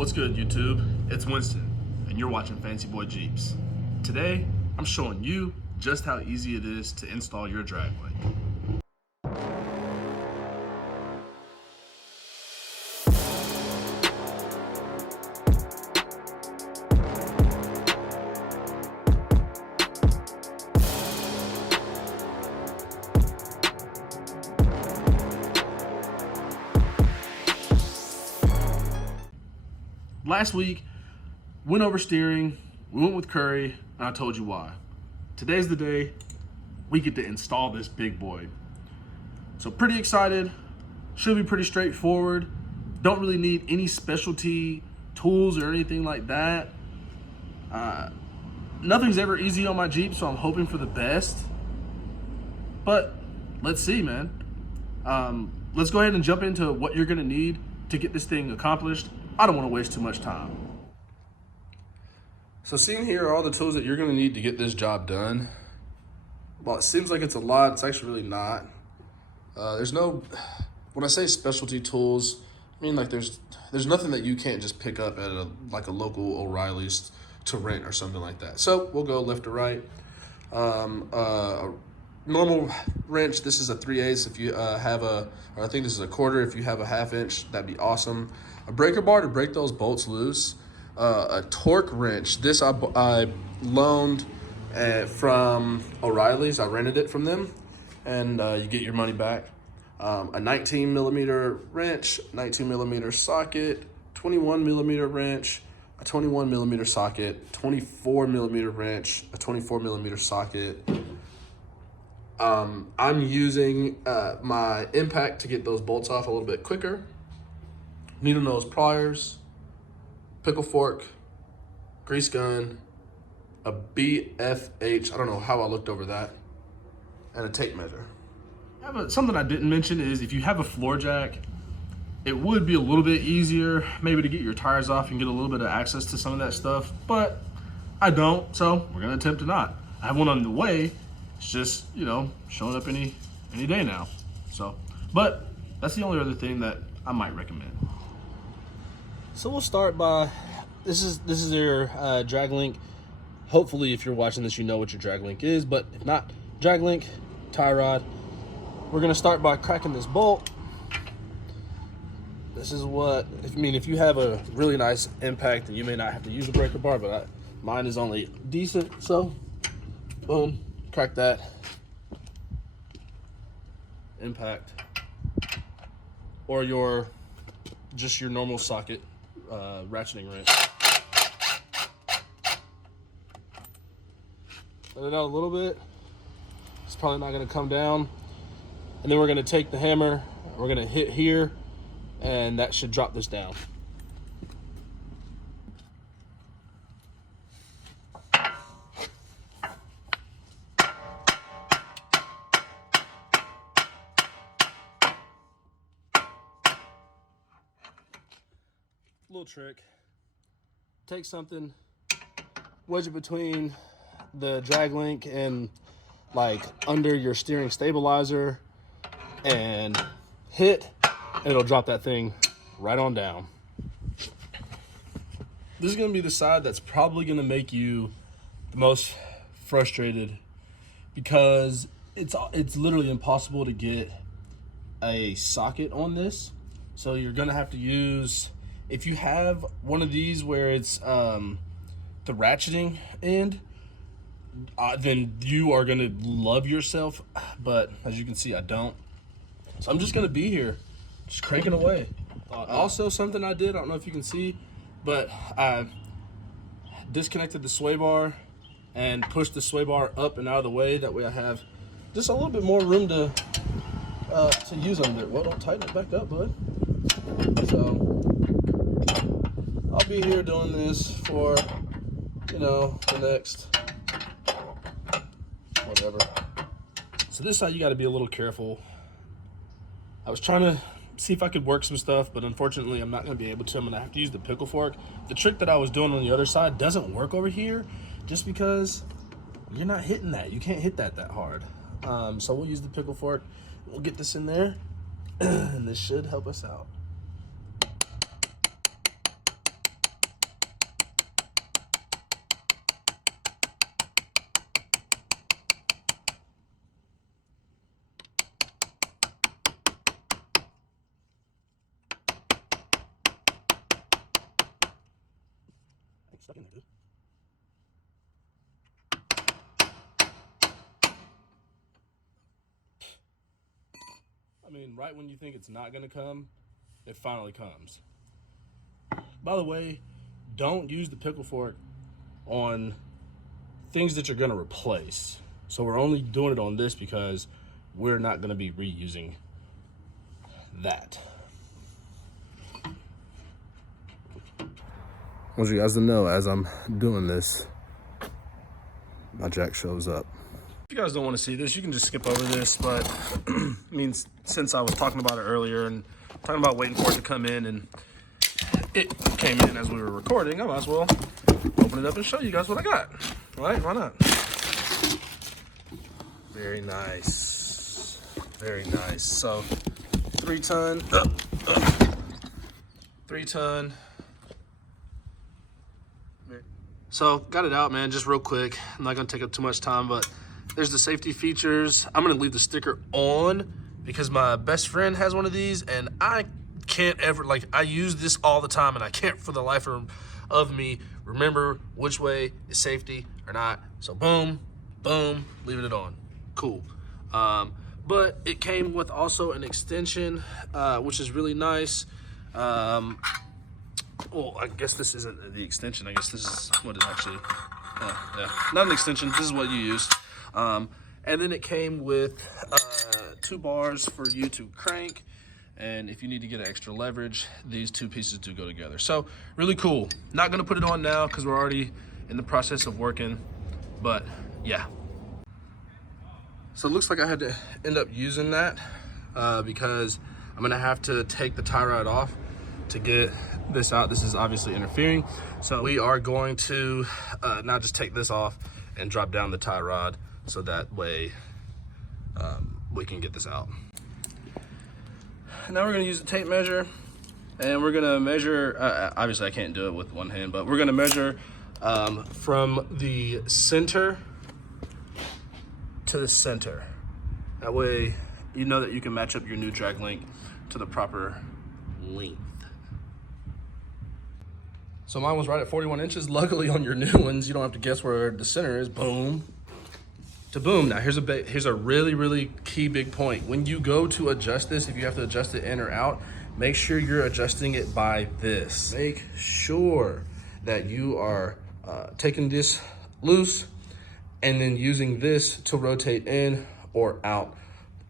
What's good, YouTube? It's Winston, and you're watching Fancy Boy Jeeps. Today, I'm showing you just how easy it is to install your drag link. Last week, went over steering, we went with Curry, and I told you why. Today's the day we get to install this big boy. So pretty excited, should be pretty straightforward. Don't really need any specialty tools or anything like that. Nothing's ever easy on my Jeep, so I'm hoping for the best. But let's see, man. Let's go ahead and jump into what you're gonna need to get this thing accomplished. I don't want to waste too much time. So seeing here are all the tools that you're going to need to get this job done. Well, it seems like it's a lot. It's actually really not. There's no, when I say specialty tools, I mean like there's nothing that you can't just pick up at a local O'Reilly's to rent or something like that. So we'll go left to right. A normal wrench, this is a 3/8. If you have or I think this is a 1/4. If you have a 1/2 inch, that'd be awesome. A breaker bar to break those bolts loose. A torque wrench. This I loaned from O'Reilly's. I rented it from them, and you get your money back. A 19mm wrench, 19mm socket, 21mm wrench, a 21mm socket, 24mm wrench, a 24mm socket. I'm using my impact to get those bolts off a little bit quicker. Needle nose pliers, pickle fork, grease gun, a BFH, I don't know how I looked over that, and a tape measure. Something I didn't mention is if you have a floor jack, it would be a little bit easier maybe to get your tires off and get a little bit of access to some of that stuff, but I don't, so we're gonna attempt to not. I have one on the way. It's just, you know, showing up any day now. So, but that's the only other thing that I might recommend. So we'll start by, this is your drag link. Hopefully if you're watching this, you know what your drag link is, but if not, drag link, tie rod. We're gonna start by cracking this bolt. This is what, if you have a really nice impact, then you may not have to use a breaker bar, but mine is only decent, so boom. Crack that impact, or just your normal socket ratcheting wrench. Let it out a little bit. It's probably not going to come down, and then we're going to take the hammer. We're going to hit here, and that should drop this down. Little trick, take something, wedge it between the drag link and like under your steering stabilizer and hit, and it'll drop that thing right on down. This is gonna be the side that's probably gonna make you the most frustrated because it's literally impossible to get a socket on this. So you're gonna have to use, if you have one of these where it's the ratcheting end, then you are gonna love yourself, but as you can see, I don't. So I'm just gonna be here, just cranking away. Also, something I did, I don't know if you can see, but I disconnected the sway bar and pushed the sway bar up and out of the way. That way I have just a little bit more room to use under it. Well, don't tighten it back up, bud. So I'll be here doing this for, the next whatever. So this side you got to be a little careful. I was trying to see if I could work some stuff, but unfortunately I'm not going to be able to. I'm going to have to use the pickle fork. The trick that I was doing on the other side doesn't work over here just because you're not hitting that. You can't hit that hard. So we'll use the pickle fork. We'll get this in there and this should help us out. stuck in there, dude. I mean, right when you think it's not gonna come, it finally comes. By the way, don't use the pickle fork on things that you're gonna replace. So we're only doing it on this because we're not gonna be reusing that. I want you guys to know, as I'm doing this, my jack shows up. If you guys don't want to see this, you can just skip over this, but I mean, since I was talking about it earlier and talking about waiting for it to come in, and it came in as we were recording, I might as well open it up and show you guys what I got. Right? Why not? Very nice. Very nice. So, 3-ton. 3-ton. So, got it out, man, just real quick. I'm not going to take up too much time, but there's the safety features. I'm going to leave the sticker on because my best friend has one of these, and I can't ever, like, I use this all the time, and I can't for the life of me remember which way is safety or not. So, boom, boom, leaving it on. Cool. But it came with also an extension, which is really nice. Well, I guess this isn't the extension. I guess this is what it actually, yeah, not an extension. This is what you use. And then it came with 2 bars for you to crank. And if you need to get extra leverage, these 2 pieces do go together. So really cool. Not gonna put it on now because we're already in the process of working, but yeah. So it looks like I had to end up using that because I'm gonna have to take the tie rod off to get this out. This is obviously interfering. So we are going to now just take this off and drop down the tie rod so that way we can get this out. Now we're gonna use the tape measure and we're gonna measure, obviously I can't do it with one hand, but we're gonna measure from the center to the center. That way you know that you can match up your new drag link to the proper length. So mine was right at 41 inches. Luckily on your new ones, you don't have to guess where the center is. Boom to boom. Now here's a really, really key big point. When you go to adjust this, if you have to adjust it in or out, make sure you're adjusting it by this. Make sure that you are taking this loose and then using this to rotate in or out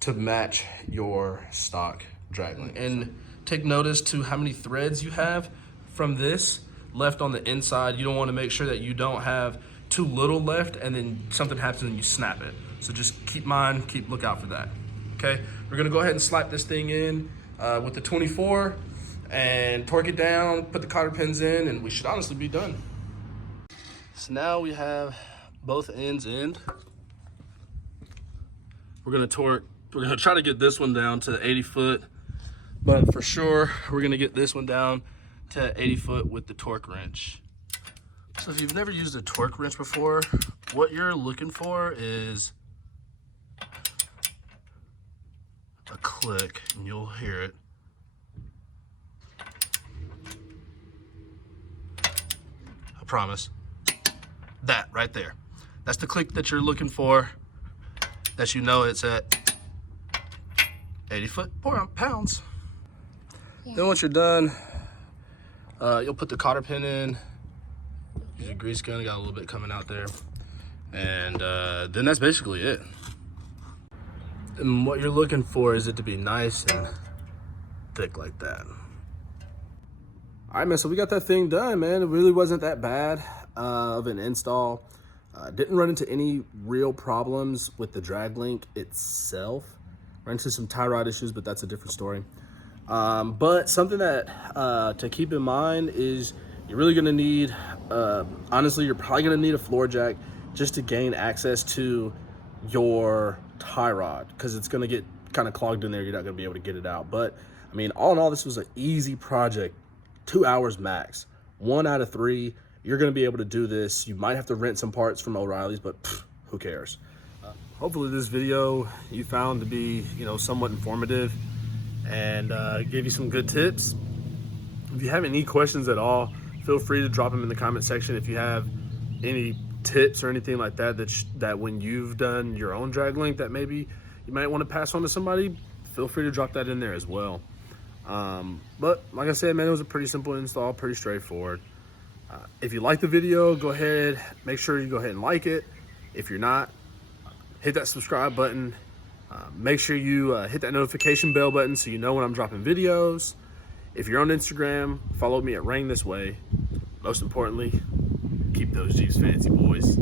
to match your stock drag link. And take notice to how many threads you have from this left on the inside. You don't want to make sure that you don't have too little left and then something happens and you snap it. So just keep look out for that. Okay, we're gonna go ahead and slap this thing in with the 24 and torque it down, put the cotter pins in, and we should honestly be done. So now we have both ends in. We're gonna try to get this one down to 80 foot, but for sure we're gonna get this one down to 80 foot with the torque wrench. So if you've never used a torque wrench before, what you're looking for is a click, and you'll hear it. I promise. That right there. That's the click that you're looking for, that you know it's at 80 foot-pounds. Yeah. Then once you're done, you'll put the cotter pin in, use a grease gun, got a little bit coming out there, and then that's basically it. And what you're looking for is it to be nice and thick like that. All right, man, so we got that thing done, man. It really wasn't that bad of an install. Didn't run into any real problems with the drag link itself. Ran into some tie rod issues, but that's a different story. But something that to keep in mind is you're really gonna need, honestly, you're probably gonna need a floor jack just to gain access to your tie rod, because it's gonna get kind of clogged in there. You're not gonna be able to get it out. But I mean, all in all, this was an easy project, 2 hours max, 1 out of 3. You're gonna be able to do this. You might have to rent some parts from O'Reilly's, but who cares? Hopefully this video you found to be, somewhat informative and gave you some good tips. If you have any questions at all, feel free to drop them in the comment section if you have any tips or anything like that that when you've done your own drag link that maybe you might want to pass on to somebody. Feel free to drop that in there as well. But like I said, man, it was a pretty simple install, pretty straightforward. If you like the video, go ahead, make sure you go ahead and like it. If you're not, hit that subscribe button. Make sure you hit that notification bell button so you know when I'm dropping videos. If you're on Instagram, follow me at Rain This Way. Most importantly, keep those Jeeps fancy, boys.